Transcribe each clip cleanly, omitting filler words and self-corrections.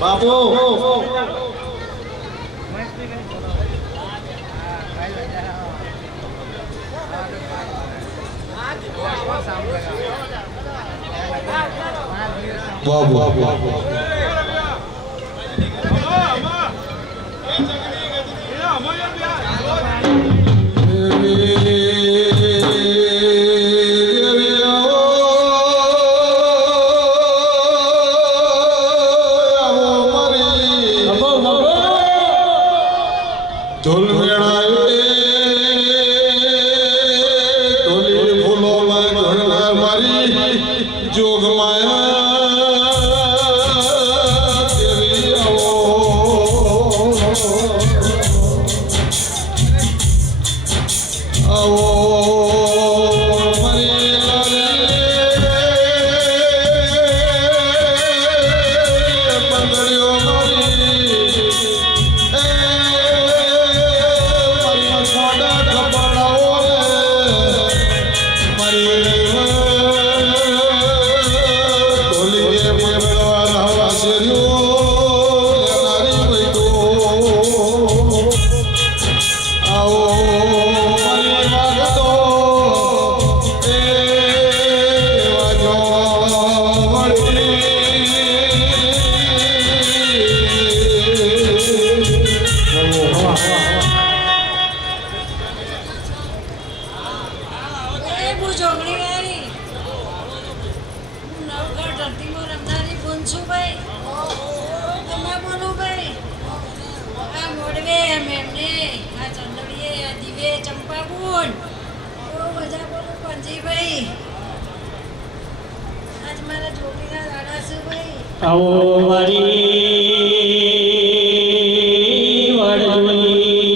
બાપુ आओ मारी वड़जोली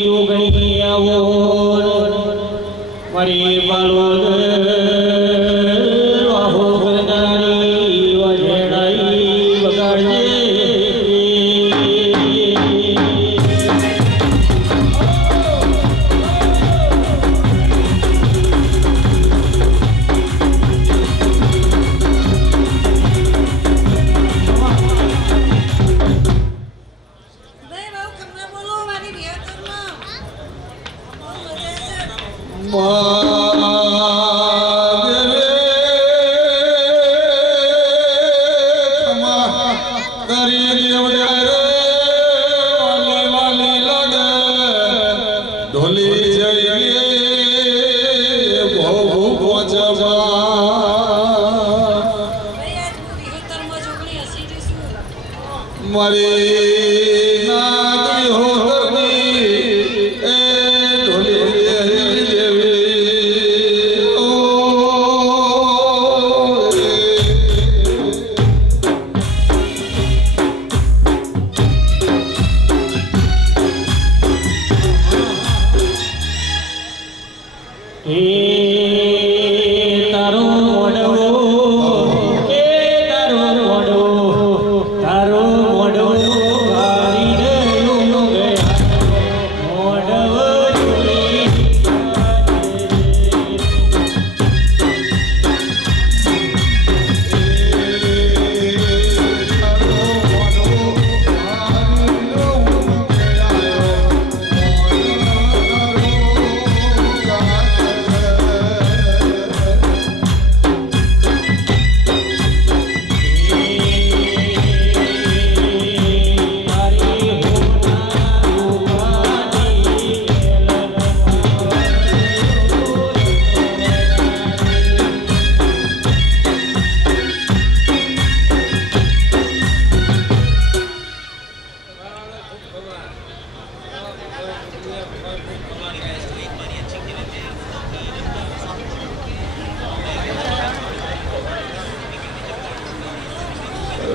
जोगणी आओ मारी बालोद वाहो करनारी वजेड़ाई बगाड़े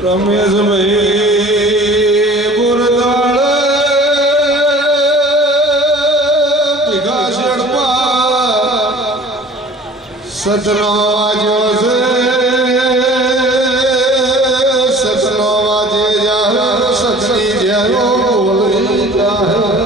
रमेश भाई बुरदाड़ भिगाशेड़पा सतनो आजो से सतनो आजे जा सतनी जरो बोलता है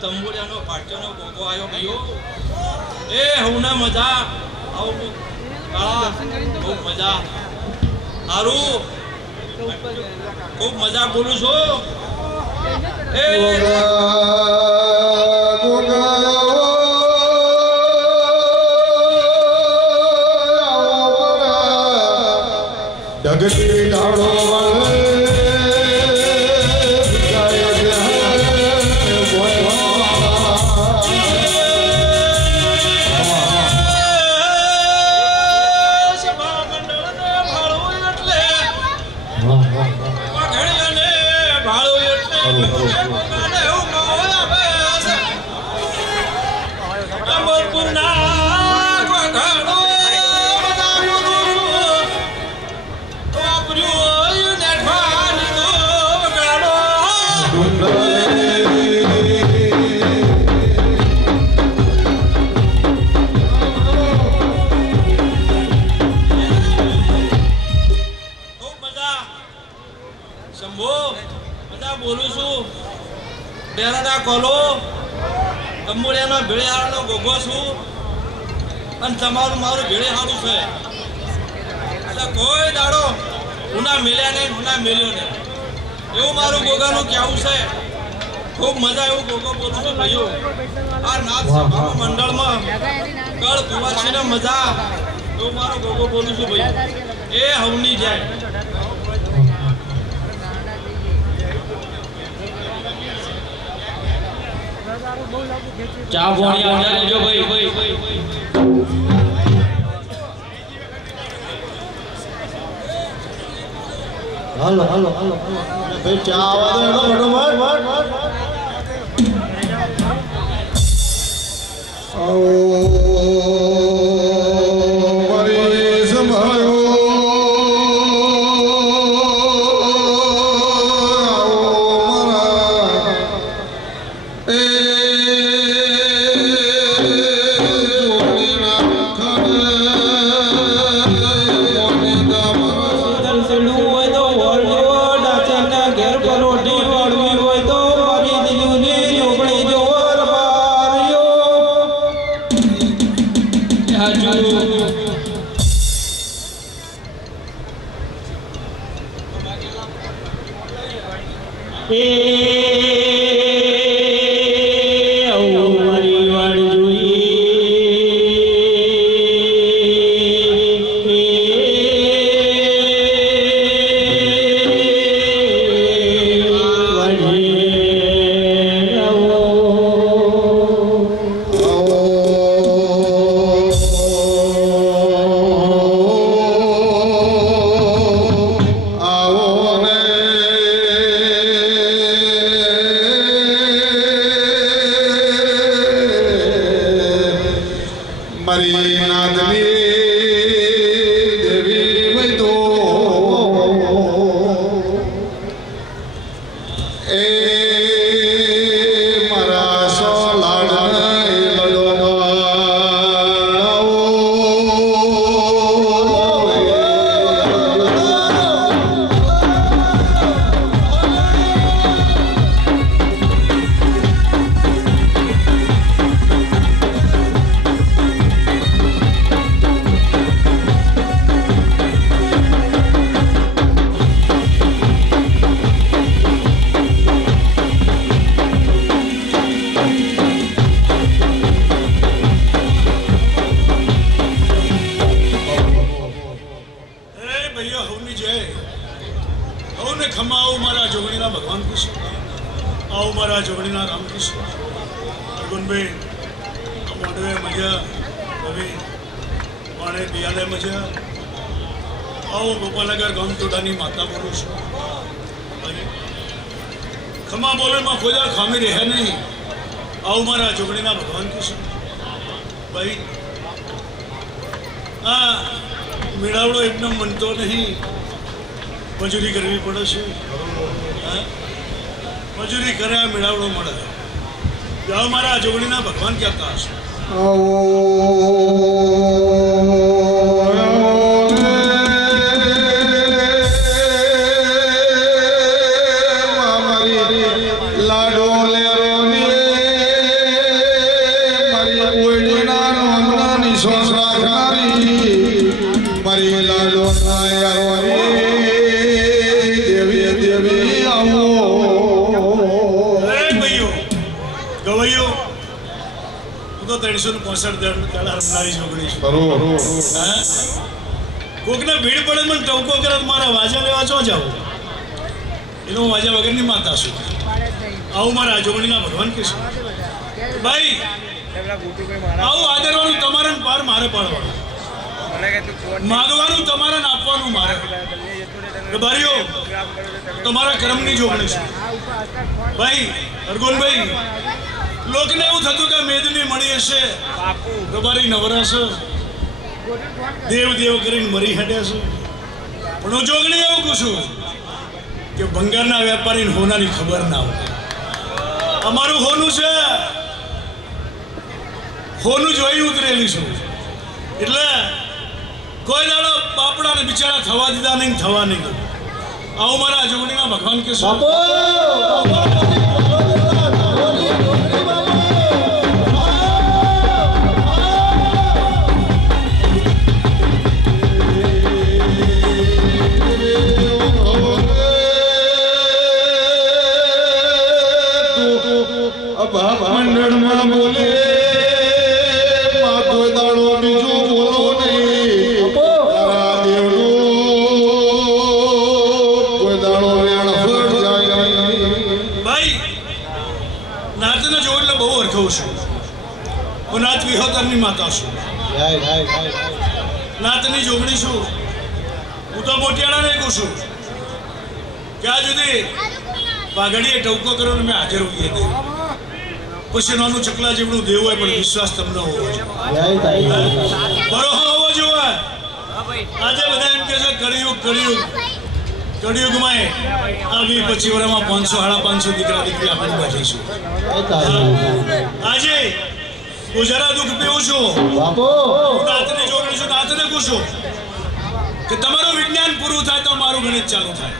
તંબુરિયાનો પાટિયાનો ગોગો આવ્યો ગયો એ હવના મજા આવો કાળા ખૂબ મજા સારું ખૂબ મજા બોલું છું એ જગતી ઢાળો બોલું છું બેરાના કોલો કંબોડિયાનો ભેળિયાળાનો ગોગો છું અને તમારું મારું ભેળિયાળું છે એટલે કોઈ દાડો ઉના મેલ્યા નહીં ઉના મેલ્યો નહીં એવું મારું ગોગાનું કહેવું છે ખૂબ મજા એવું ગોગો બોલું છું ભાઈઓ આ નાથ સભા મંડળમાં કળ કુવાસીને મજા એવું મારું ગોગો બોલું છું ભાઈ એ હવની જાય ચા પાણી આવતા રહેજો ભાઈ હાલો હાલો હાલો ભાઈ ચા આવા દો ખમા બોલે માં કોઈ દર ખામી રહે નહીં આવું મારા જોગણીના ભગવાન કૃષ્ણ ભાઈ આ મેળાવડો એકદમ બનતો નહીં મજૂરી કરવી પડે છે મજૂરી કર્યા મેળાવડો મળે જાઓ મારા જોગણીના ભગવાન કહેતા હશે લાડો લેરો 365 દાડા રમનારી જોગણી છું. હા? કોકને ભીડ પડે મને ટવકો કરે તો મારા વાજા લેવા ચો જાવ એનો હું વાજા વગરની માતા છું. આવું મારા જોગણીના ભગવાન કે છે. ભાઈ આવું આદરવાનું તમારે ને પાર મારે પાડવાનું, માગવાનું તમારે ને આપવાનું મારે. રબારીઓ તમારા કર્મની જોગણી છે. ભાઈ અરગોનભાઈ, લોકોને એવું થતું કે મેદની મળી હશે, રબારી નવરાશ દેવ દેવ કરીને મરી હટ્યા છે. પણ હું જોગણી એવું કહું છું કે ભંગારના વેપારીને હોનાની ખબર ના હોય. અમારું હોનું છે, હોનું જોઈને ઉતરેલી છું. એટલે કોઈ દાડો બાપડાને બિચારા થવા દીધા નહીં, થવા નહીં દઉં. આવું મારા જોગણીના ભગવાન કે શું મંડળમાં બોલે કોઈ દાડો બીજું બોલો નહીં. તારા દેવનું કોઈ દાડો વેણ ફળ જાય નહીં. ભાઈ નાતના જો એટલે બહુ અરખું છું. હું નાત વિહોતરની માતા છું, નાતની જોગણી છું. હું તો મોટિયાળાને કહું છું કે આ સુધી પાઘડીએ ટવકો કરો ને મેં હાજર હોઈએ દે. પછી નાનું ચકલા જેવડું દેવું હોય પણ વિશ્વાસ તમને હોવો જોઈએ, બરોબર હોવો જોઈએ. આજે બધા એમ કે છે કળિયુગ કળિયુગ, કળિયુગમાં આ 20-25 વર્ષમાં 500-550 દીકરા દીકરી આપણે બેઠીશું. આજે ગુજરાત દુઃખ પીવું છું, નાતને જોગણી છું. નાતને કહું છું કે તમારું વિજ્ઞાન પૂરું થાય તો મારું ગણિત ચાલુ થાય.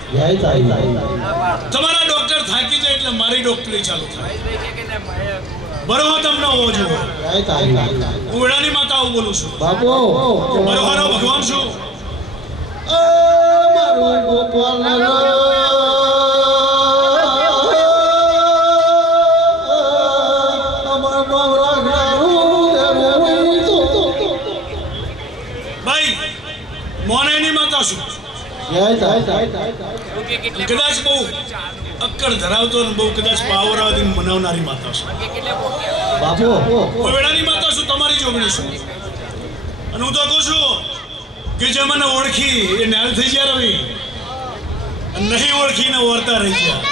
તમારા ડોક્ટર થાકી જાય એટલે મારી ડોક્ટરી ચાલુ થાય. બરોબર તમને હોવો જોઈએ. હું વેળાની માતા આવું બોલું છું. બરોબર ભગવાન છું. ભાઈ મોનેની માતા છું. કદાચ બહુ અક્કડ ધરાવતો ને બહુ કદાચ પાવર આવતી મનાવનારી માતા છું. હું વેળાની માતા છું, તમારી જોગણી છું. અને હું તો કહું છું કે જે મને ઓળખી એ ન્યાલ થઈ ગયા રવિ, નહીં ઓળખીને ઓરતા રહી ગયા.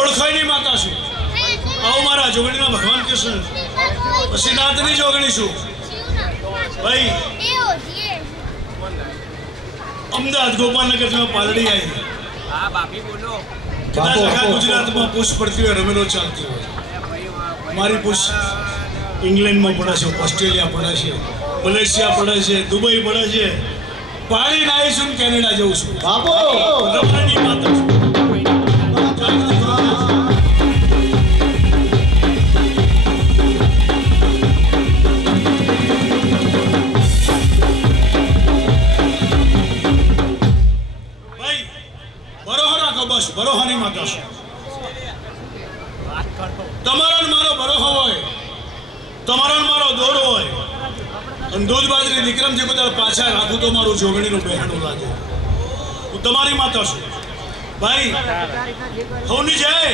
ઓળખાયની માતા છું. આવું મારા જોગણીના ભગવાન કૃષ્ણ. પછી નાતની જોગણી છું. ભાઈ અમદાવાદ ગોપાલનગર જેમાં પાલડી આવી, કદાચ આખા ગુજરાતમાં પુષ્પ પડતી હોય, રમેલો ચાલતી હોય. મારી પુષ્પ ઇંગ્લેન્ડમાં પડે છે, ઓસ્ટ્રેલિયા પડે છે, મલેશિયા પડે છે, દુબઈ પડે છે. પાડીને આવીશું કેનેડા જઉં છું. રમણીની માતા છું. બરોહાની માતા છે. તમારો મારો બરોહો હોય, તમારો મારો દોરો હોય અને દૂધ બાજરી વિક્રમજી બધા પાછા રાખું તો મારું જોગણીનું બહેણું લાગે. હું તમારી માતા છું. ભાઈ હવની જાય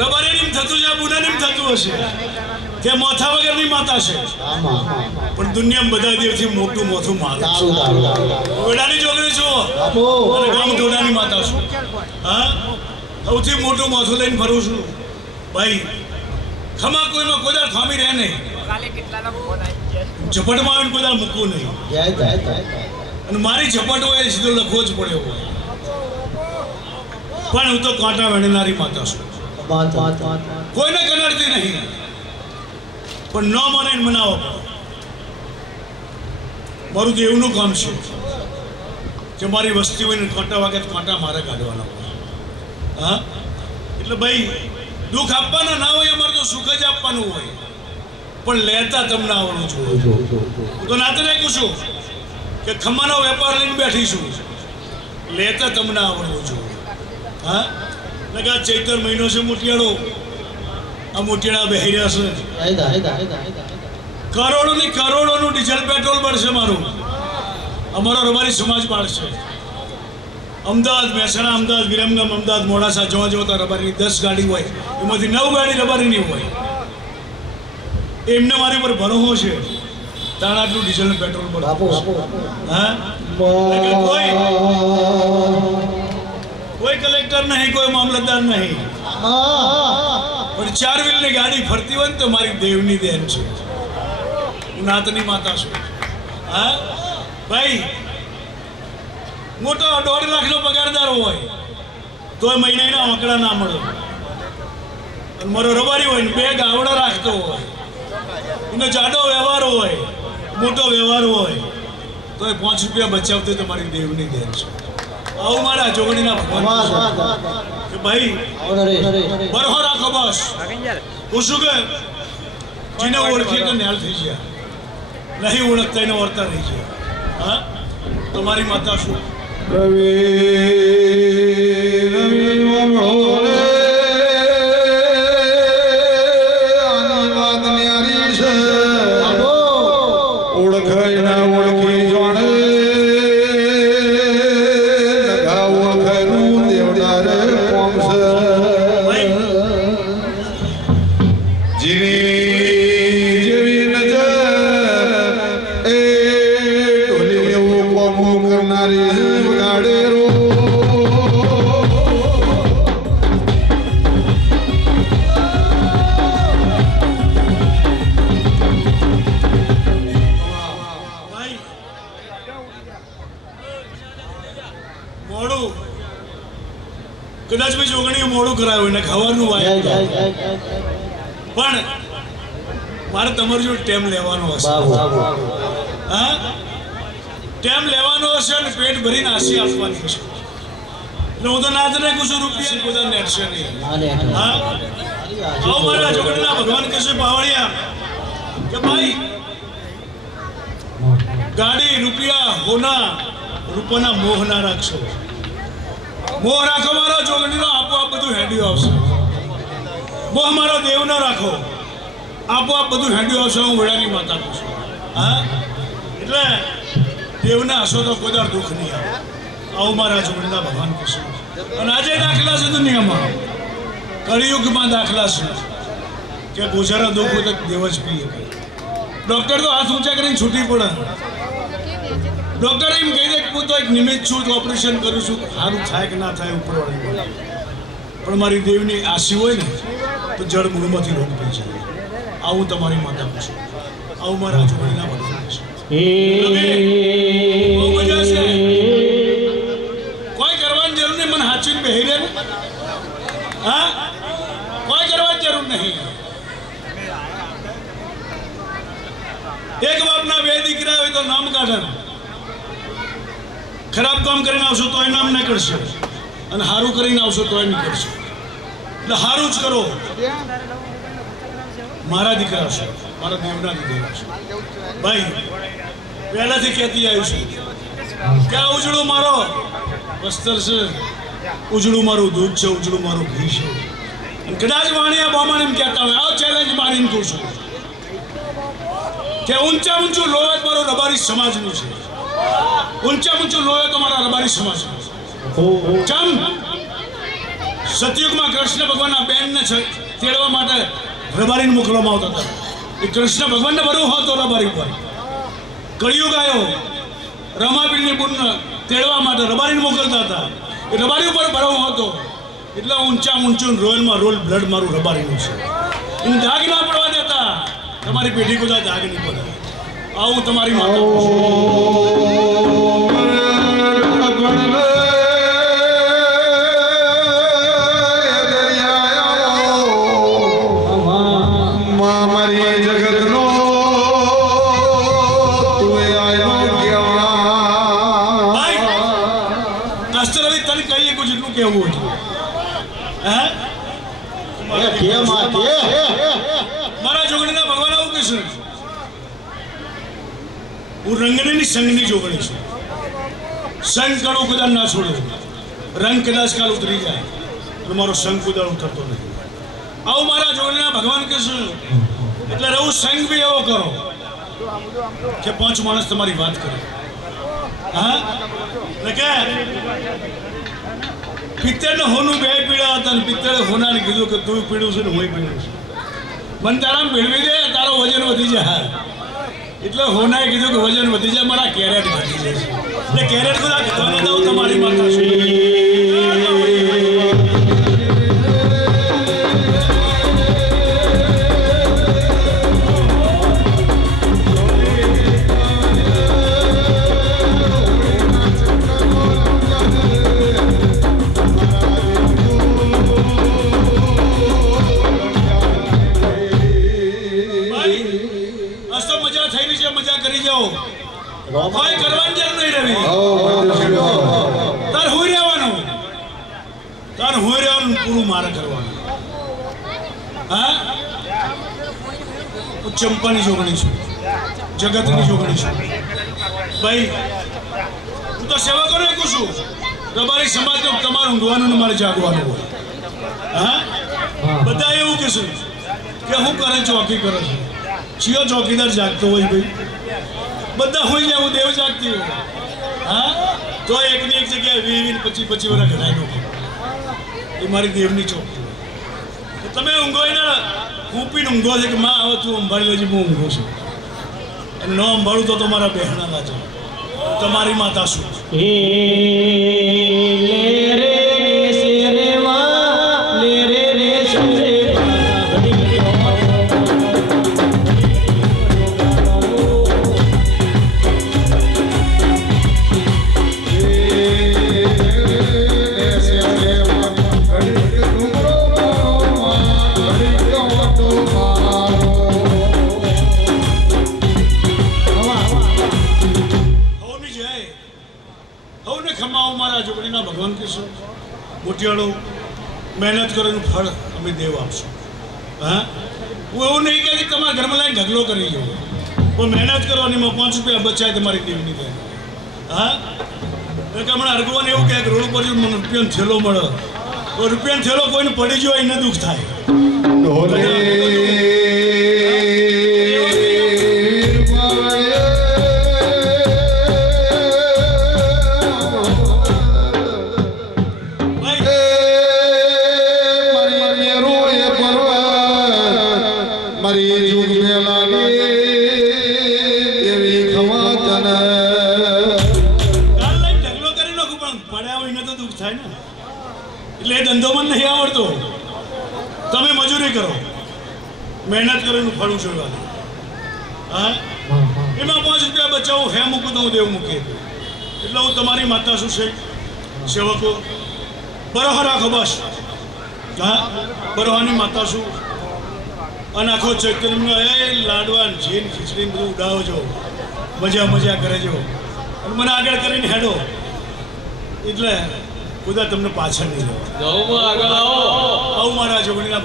રબારીની થતું છે, બુનાની થતું હશે કે મોથા વગરની માતા છે. પણ દુનિયામાં બધા દેવથી મોટું મોથું મારું વેડાની જોગણી છું અને ગામ ટોડાની માતા છું. હા, સૌથી મોટું માથું લઈને ફરું છું. ભાઈ ખમા કોઈમાં કોઈ દાળ ખામી રહે નહીં, ઝપટમાં આવીને કોઈ દાળ મૂકવું નહીં. અને મારી ઝપટ હોય સીધો લખવો જ પડ્યો હોય. પણ હું તો કાંટા વેણનારી માતા છું. કોઈને કનડતી નહીં, પણ ન માને મનાવો. મારું દેવનું કામ છે કે મારી વસ્તી હોય ને કાંટા વાગે કાંટા મારે કાઢવાના હોય. હા, એટલે ભાઈ દુઃખ આપવાના ના હોય, અમારે તો સુખ જ આપવાનું હોય. પણ લેતા તમને આવડવું જોઈએ. હું તો નાતે નાખું છું કે ખમ્માનો વેપાર લઈને બેઠી છું, લેતા તમને આવડવું જોઈએ. હા, એટલે કે આ ચૈતર મહિનો છે મોટિયાળો, આ મોટેડા બેહી રહ્યા છે કરોડોની કરોડોનું ડીઝલ પેટ્રોલ પડશે મારું અમારો રબારી સમાજ પાડશે અમદાવાદ મહેસાણા અમદાવાદ વિરમગામ અમદાવાદ મોડાસા જોવા જવો તો રબારીની 10 ગાડી હોય એમાંથી 9 ગાડી રબારીની હોય એમને મારી પર ભરોસો છે તાણ આટલું ડીઝલ પેટ્રોલ પડે હા કોઈ કલેક્ટર નહીં કોઈ મામલતદાર નહીં પણ 4 વ્હીલની ગાડી ફરતી હોય ને તો મારી દેવની દેન છે હું નાતની માતા છું હા ભાઈ મોટો 1.5 લાખનો પગારદાર હોય તોય મહિનાના આંકડા ના મળે અને મારો રબારી હોય ને 2 ગાવડા રાખતો હોય એનો જાડો વ્યવહાર હોય મોટો વ્યવહાર હોય તોય 5 રૂપિયા બચાવતો તો મારી દેવની દેન છે આવું મારા જોગણીના ભગવાન કે ભાઈ બરહો રાખો બસ હું શું કે જેને ઓળખીએ તો ન્યાલ થઈ ગયા નહીં ઓળખતા એને વર્તા રહી ગયા હા તમારી માતા શું ઓળખાય ના ઓળખી જાણે કદાચ મેં જોગણીઓ મોડું કરાયું ને ખાવાનું વાય પણ મારે તમારો જો ટાઈમ લેવાનો હશે હા ટાઈમ લેવાનો હશે ને પેટ ભરીને આશી આપવાની છે એટલે હું તો નાચ ને કુછ રૂપિયા બધા નેટશે નહીં હા આવો મારા જોગણીના ભગવાન કહેશે પાવડિયા કે ભાઈ ગાડી રૂપિયા હોના રૂપાના મોહ ના રાખશો મોહ રાખો મારો જોગણીનો આપોઆપ બધું હેડ્યું આવશે મોહ મારો દેવનો રાખો આપોઆપ બધું હેડ્યું આવશે હું વેળાની માતા કહું છું હા એટલે દેવને હશો તો કોઈ દર દુઃખ નહીં આવે આવું મારા જોગણીના ભગવાન કહેશું અને આજે દાખલા છે દુનિયામાં કળિયુગમાં દાખલા છે કે ગુજારા દુઃખ હોય તો દેવ જ પીએ ડૉક્ટર તો હાથ ઊંચા કરીને છૂટી પડે ડૉક્ટર એમ કહી દે કે હું તો એક નિમિત્ત છું તો ઓપરેશન કરું છું સારું થાય કે ના થાય ઉપરવાળી પણ મારી દેવની આશી હોય ને તો જળ મૂળમાંથી રોગ થઈ જાય આવું તમારી માતા પૂછું આવું મારા જોગણીના ભગવાન છે બહુ મજા છે કોઈ કરવાની જરૂર નહીં મને હાચવીને બેહી રહે ને હા કોઈ કરવાની જરૂર નહીં એક બાપના 2 દીકરા હોય તો નામ કાઢે ખરાબ કામ કરીને આવશો તો નામ નહીં કરશે અને સારું કરીને આવશો તો નહીં કરશે એટલે સારું જ કરો મારા દીકરા છે મારા દેવના દીકરા છે ભાઈ પહેલાથી કહેતી આવ્યું છે કે આ ઉજળું મારો વસ્ત્ર છે ઉજળું મારું દૂધ છે ઉજળું મારું ઘી છે અને કદાચ વાણિયા બામાને એમ કહેતા હોય આવો ચેલેન્જ મારીને કહું છું કે ઊંચા ઊંચું લોહી મારું રબારી સમાજનું છે ઊંચા ઊંચું લોહી તમારા રબારી સમાજનું ચમ સતયુગમાં કૃષ્ણ ભગવાનના બેનને તેડવા માટે રબારીને મોકલવામાં આવતા હતા એ કૃષ્ણ ભગવાનને બરું હતો રબારી પર કળિયુગ આવ્યો રમાપીરની બુનને તેડવા માટે રબારીને મોકલતા હતા એ રબારી ઉપર ભરવો હતો એટલે ઊંચા ઊંચું રોયલમાં રોલ બ્લડ મારું રબારીનું છે એને દાગ ના પડવા દેતા તમારી પેઢી કોઈ દાગ નહીં પડે આવું તમારી માતા કેવું મારા જોગણીના ભગવાન આવું કહેશું હું રંગની સંગની જોગણી છું સંગ કડું કદાચ ના છોડો રંગ કદાચ કાલ ઉતરી જાય અને મારો સંગ કુદાળ ઉતરતો નથી આવું મારા જોડેના ભગવાન કહેશું એટલે રહું સંગ બી એવો કરો કે 5 માણસ તમારી વાત કરે. હા એટલે કે પિત્તળને હોનું બે પીડા હતા ને પિત્તળે હોનાને કીધું કે તું પીડું છે ને હું પીડું છું, મને તારા ભેળવી દે, તારો વજન વધી જાય. એટલે હોનાએ કીધું કે વજન વધી જાય, મારા કેરેટ વધી જાય. એટલે કેરેટ બધા કહેવાને દઉં તમારી માતા છે. કોઈ કરવાની જરૂર નહીં રવિ. તાર હોઈ રહેવાનું પૂરું મારે કરવાનું. હા હું ચંપાની જોગણી છું, જગતની જોગણી છું. ભાઈ હું તો સેવકોને કહું છું, તમારી સમાજનો તમારે ઊંઘવાનું ને મારે જાગવાનું હોય. હા બધા એવું કહેશું કે હું કરે ચોકી કરે છું. ચિયો ચોકીદાર જાગતો હોય ભાઈ? બધા હોઈ જાય, હું દેવ જાગતી હોય. હા તો એકની એક જગ્યાએ 20-25 વર્ષ ઘડાઈ નો એ મારી દેવની ચોકી. તો તમે ઊંઘો ને હું પીને ઊંઘો છે કે માં હવે તું સંભાળી લેજે, હું ઊંઘો છું. અને ન સંભાળું તો તમારા બહેણા લાજો. તમારી માતા શું ભગવાન કહેશું મોટિયાળો મહેનત કરો એનું ફળ અમે દેવ આપશું. હા હું એવું નહીં કે તમારા ઘરમાં લાઈને ઢગલો કરી જવું, પણ મહેનત કરવાની 5 રૂપિયા બચાય તમારી દેવની કહે. હા એટલે કે હમણાં અરગવાને એવું કહે કે રોડ ઉપર મને રૂપિયાનો થેલો મળે, તો રૂપિયાનો થેલો કોઈને પડી જાય એને દુઃખ થાય. એટલે એ ધંધો મને નહીં આવડતો. તમે મજૂરી કરો, મહેનત કરો એનું ફળ જોડવાનું. હા એમાં 5 રૂપિયા બચાવું, હે મૂકું તો હું દેવ મૂકી. એટલે હું તમારી માતા શું છે સેવકો બરોબર રાખો બસ. હા બરોવાની માતા શું અને આખો ચૈતન્ય એ લાડવા જીન ખીચડી બધું ઉડાવજો, મજા કરે જો અને મને આગળ કરીને હેડો. એટલે ખુદા તમને પાછળ નહીં જવા. આવું મારા જોગણીના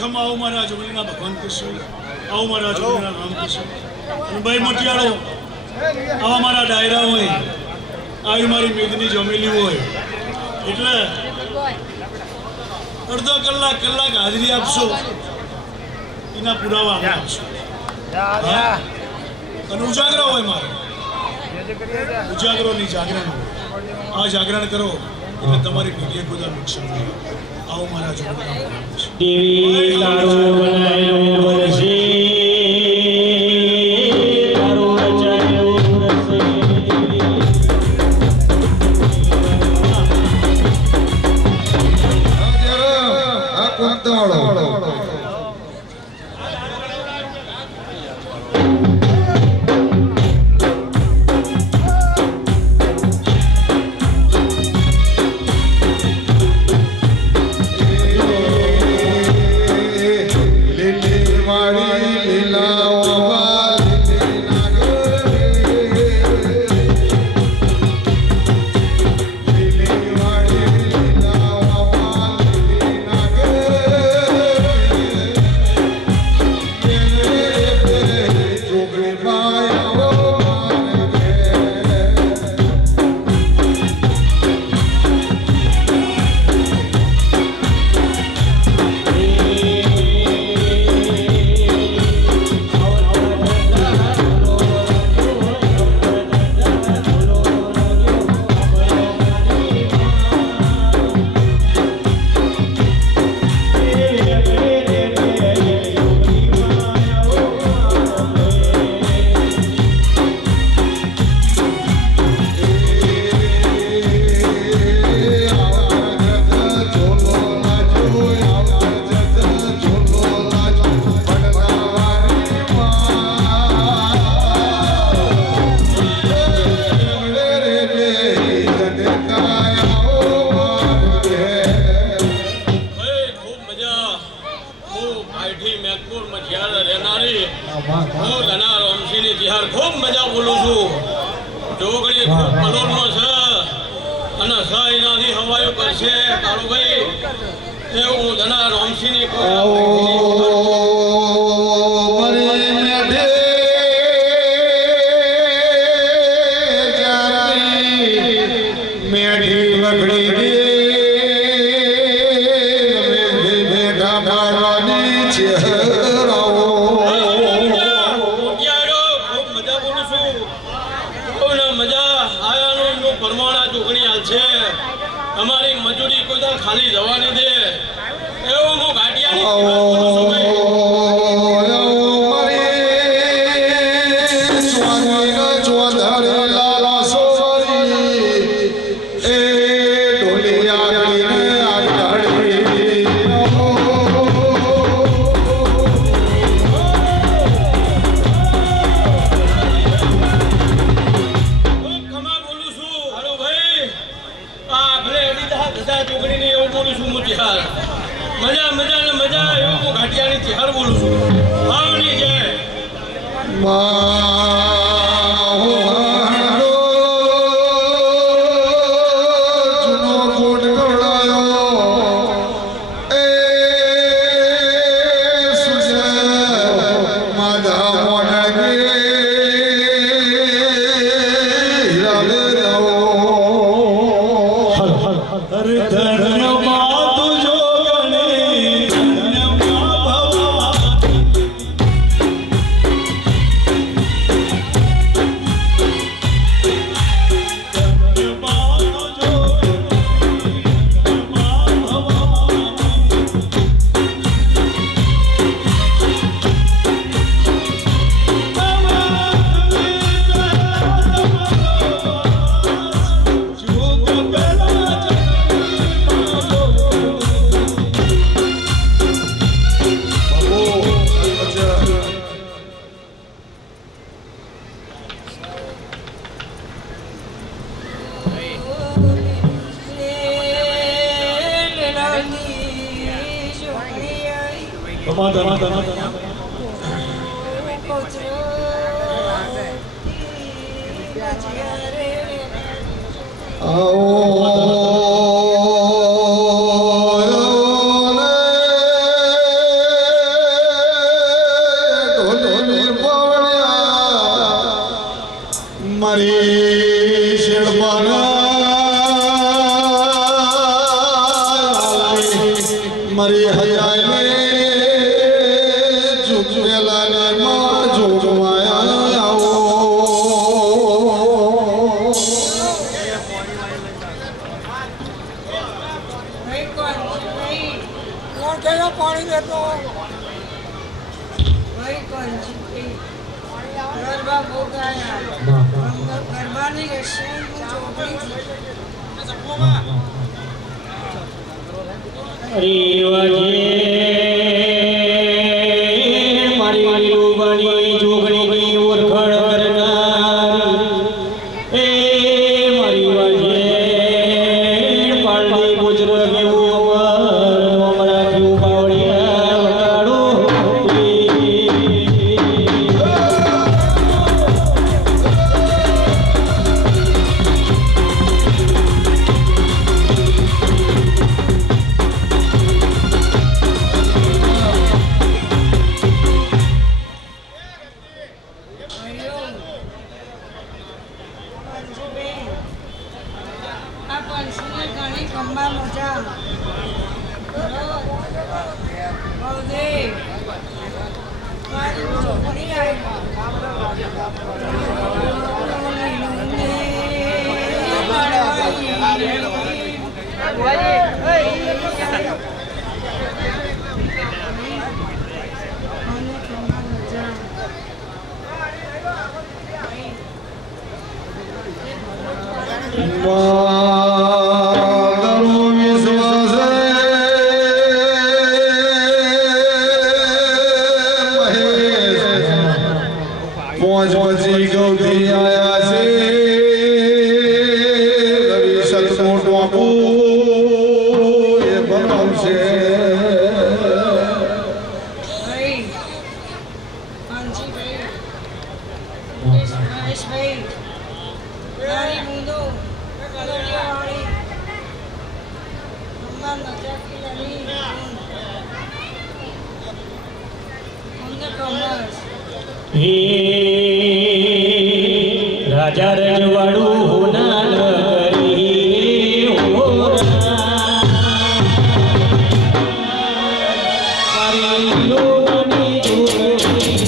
ખમાવો મારા જોગણીના ભગવાન કૃષ્ણ, આવું મારા જોગણીના રામ કૃષ્ણ. અને ભાઈ મોટિયાળો આવા મારા ડાયરા હોય, આવી મારી મેદની જમેલી હોય, એટલે અડધો કલાક હાજરી આપશો, એના પુરાવા અમે આપશો. અને ઉજાગરો હોય મારો, ઉજાગરોની જાગરણ હોય. આ જાગરણ કરો એટલે તમારી પેઢીએ બધા નુકસાન થાય. આવો મારા મારી જોગણી તિહાર ખૂબ મજા બોલું છું. જોગણી ખૂબ કલોલનો છે અને સ એનાથી હવાયું કરશે કાળુભાઈ એવું ધના રોમસિંહની અમારી મજૂરી કોઈ દર ખાલી જવાની દે એવું હું મજા મજા ને મજા એવું હું ઘાટિયાની તિહાર બોલું છું. આવની જય મારી હયાને જુગવેલાને માં જોગવાયા આવો કોણ કયો પાણી લેતો ભાઈ કોણ છે ગરબા બોગાયા ગરબાની રશિયન જોગણી મારી લોબાની જોગણીની ઓળખાણ કરનાર એ મારી વાજે પાલડી ગુજર કેવું અમારા કેવું બાવળિયા વગાડો મહેશભાઈ તારી બૂંદો કલરિયાવાળી ખમ્મા નજાકી અલી અમને કમર હે રાજા રજવાડું હોના નગરી હો મારી લોગની જોગણી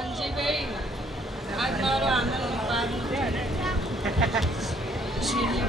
અંજીભાઈ આજ મારો આનંદ પાર શેરી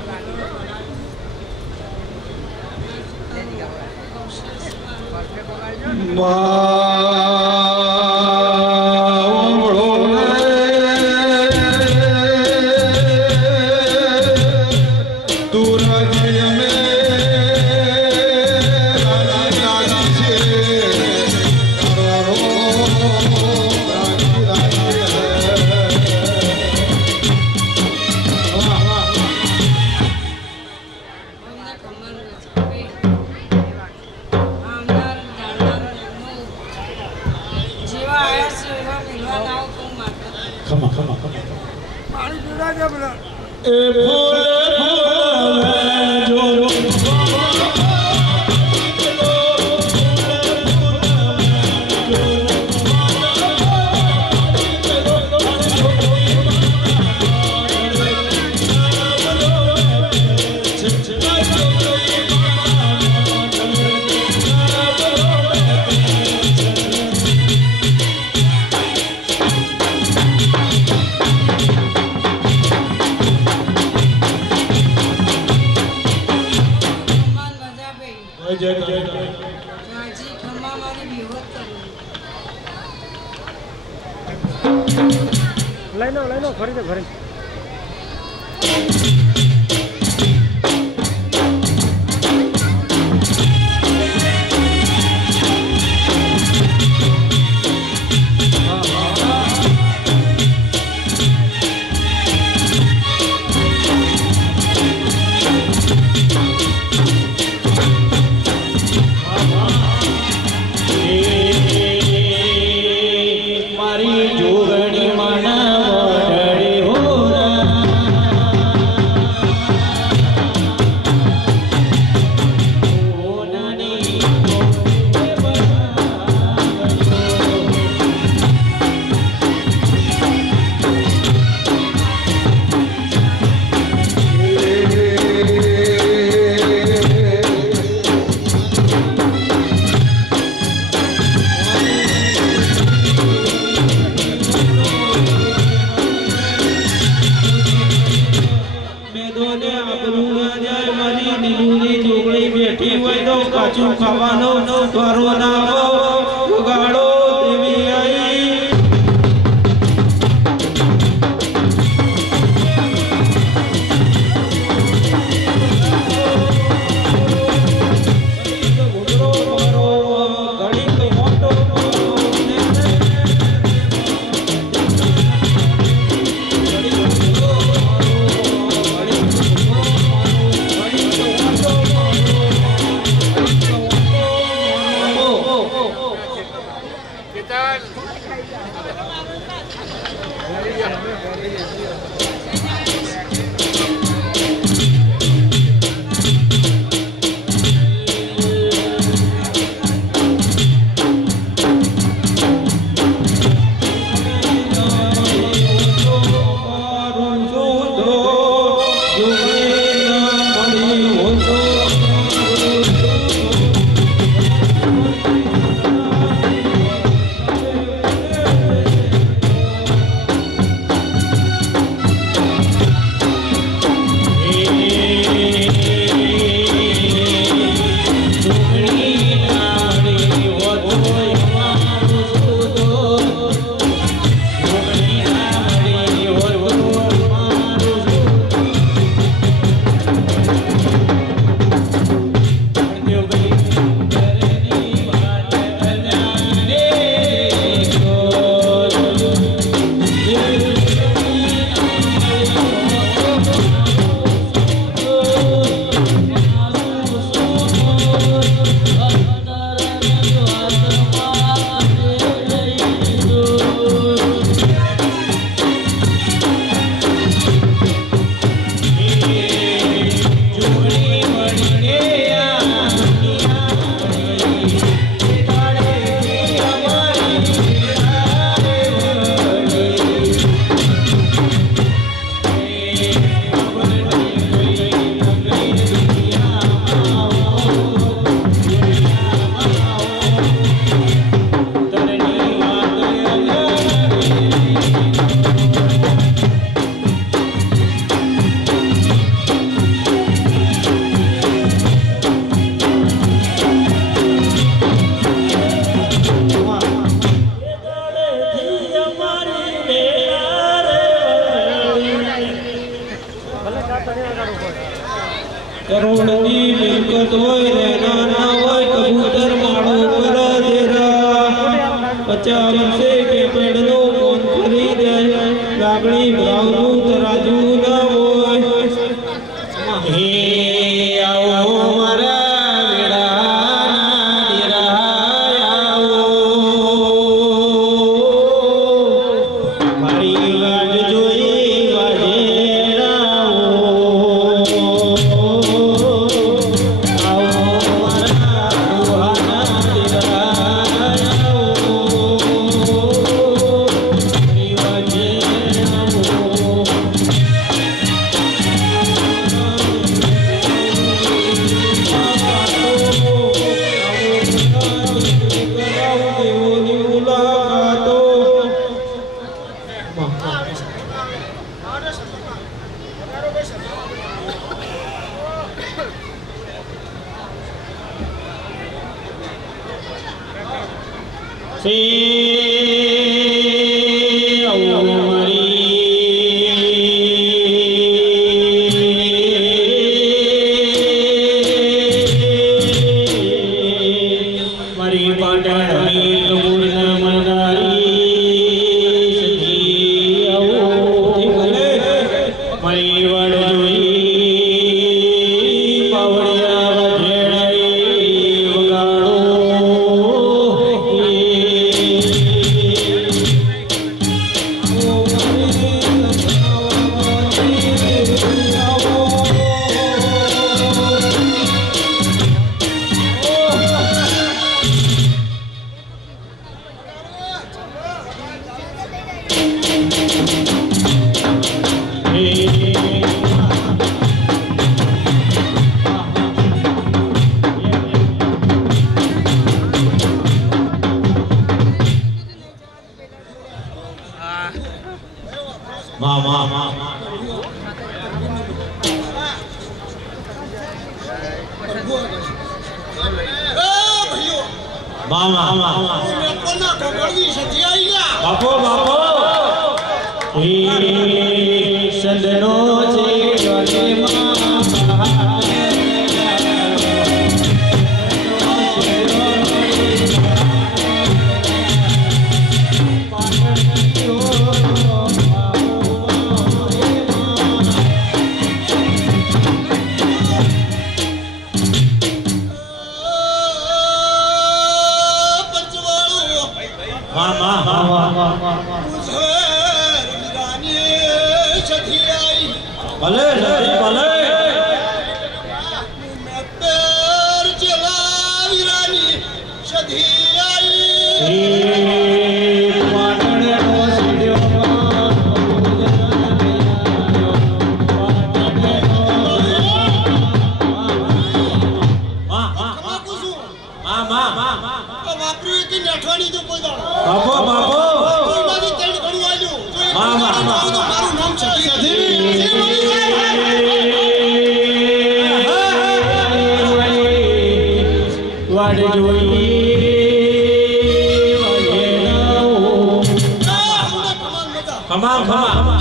અમને કમર નજાકી આમદાર જાણનાર જેવા આયા છે એવા મિલવા ના તો માતા ખમા ખમા ખમા પાણી પીડા કે બધા એ ફૂલ ફૂલ જો ખમ્મા નજાભાઈ જય જય જય રાજી ખમ્મા મારી વિહોત કરી લઈ લો ફરી દે ફરી મારી જોગણી માના વડે હોરા બેઠી હોય તો કાચું ખાવાનો દ્વારો ના વગાડો દેવી આઈ કરોડની મિલકત હોય રહેના ના હોય કબૂતર માળો પર દેરા 50 વર્ષે કે પેડનો ફોન કરી દે લાગણી ભાવનું તરાજુ ના હોય હે આવો મારા વેડાના દેરા આવો મારી વાટ જોઈ વાજેરા આવો મારા દુહાના દેરા મારી વાજે મારી પાટણની કબૂરના મનારી સખી આવો મારી વાડ જોઈ પાવડિયા વધેડાઈ વગાડો બાપો બાપો સંદનો છે ભલે ભલે બાપો બાપો વાડ જોઈ ખમા ખમા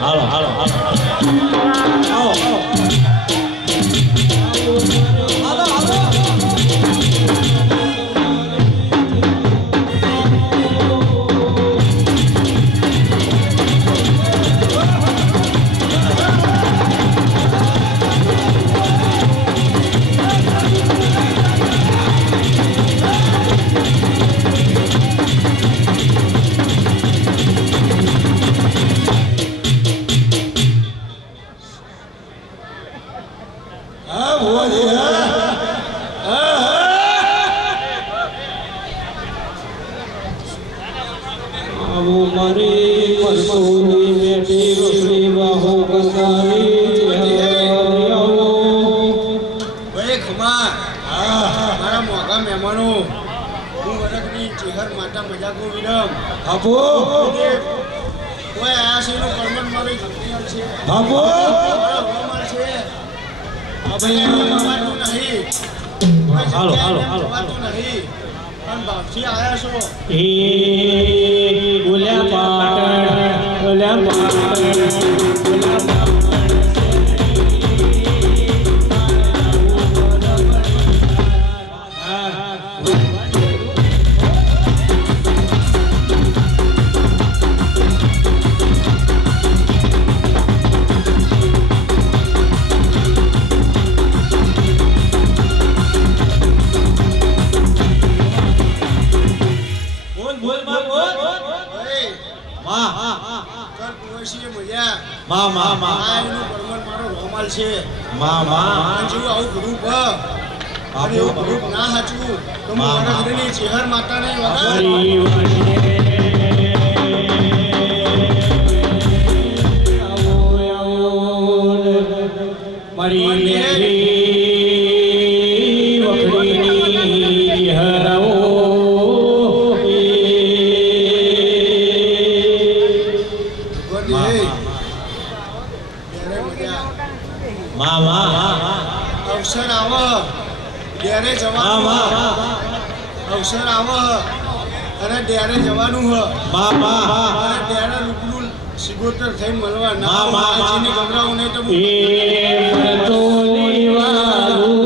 હાલો હાલો હાલો આવો મારે પરસોની બેટી વસડી વાહો કસાવી જમાનો હું વરખની ચેહર માતા મજાકો વિરમ બાપુ કોઈ આયા છે એનું કર્મન મારી જગ્યા છે બાપુ મારો રોમાલ છે આપણે જવાતું નહીં હાલો, હાલો, હાલો. જવાતું નહીં પણ બાપથી આયા છો એ બોલ્યા પાટણ બોલ્યા પાટણ બોલ બોલ બોલ ઓય માં કર કુંવરસીએ મજા માં માં આ માં એનું કર્મન મારો રોમાલ છે માં અને જેવું આવું ગ્રુપ અને એવું ગ્રુપ ના હાચવું તો હું વરખની ચેહર માતાને વગર મારી વખડીની હરાવો અવસર આવ ડેરે જવાનું અવસર આવ અને ડેરે જવાનું હ અને ડેરે રૂબરૂ સિગોતર થઈને મળવા ના માજીને ગભરાવું નહીં તો એ તો લીવાલું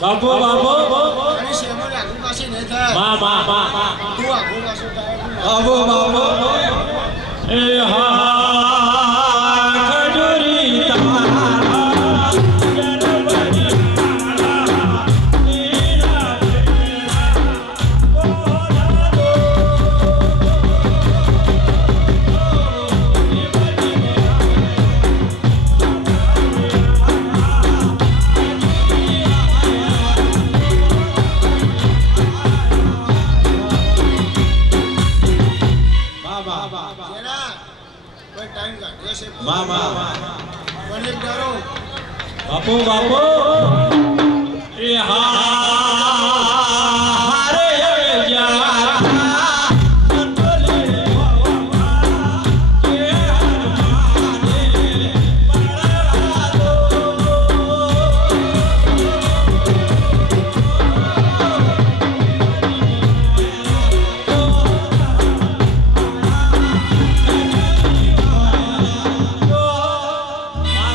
બાપુ બાપુ અને શેમોર આગળ પાછી નહીં થાય માં તું આગળ પાછો થાય બાપુ બાપુ એ હા ખજૂરી તારા જનવરી જેના કોઈ ટાઈમ કાઢ્યો છે માં માં પણ એક ડારો બાપુ બાપુ એ હા રે જા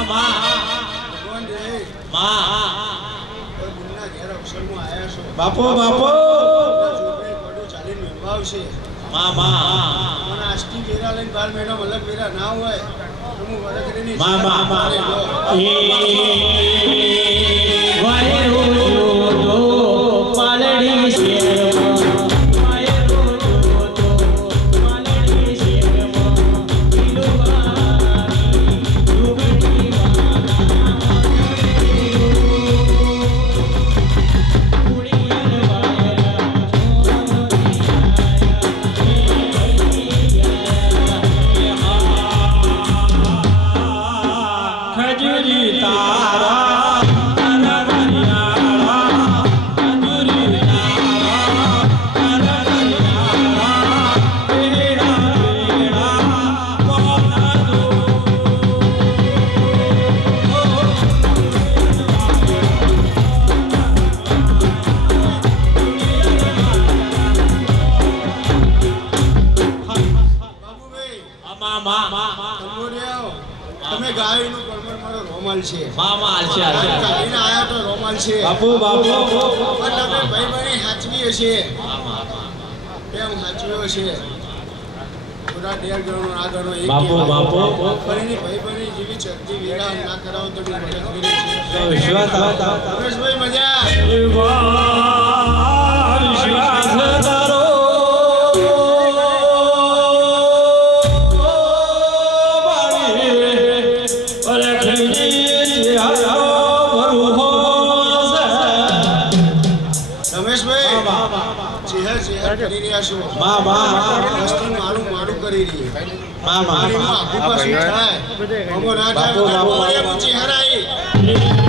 ભગવાન રે કોઈ ગુણના ઘેર અવસરમાં આયા છો બાપુ બાપુ છોકરી પડું ચાલીને મેળવા આવશે માં પણ આષ્ટી વેરા લઈને 12 મહિના અલગ વેરા ના હોય તો હું વરખડીની માં, માં, માં. એ વાયરો જોતો પાલડી શેરમાં વાયરો જોતો પાલડી શેરમાં દિલવારી ડુબડી વાના ઉડીયર વાયરા ખજૂરી તારા બાબુભાઈ તમે ગાયનું પરમર મારો રોમાલ છે મામા હાલશે હાલશે કાઢીને આયા તો રોમાલ છે બાપુ બાપુ પણ તમે ભાઈ બની સાચવી હશે એમ સાચવ્યો છે પૂરા 1.5 ગણો આગળનો એક બાપુ બાપુ ફરીની ભાઈ બની જેવી ચડતી વિરામ ના કરાવો તો બી મદદ કરી છે વિશ્વાસ આવતા રમેશભાઈ મજા વિશ્વાસ તારો રમેશભાઈ ચેહર કરી રહ્યા છો મામા વસ્તી મારું મારું કરી રહી મામા મારી માં આખું પાછું થાય અમો ના થાય બાપુ, બાપુ. ચેહર આવી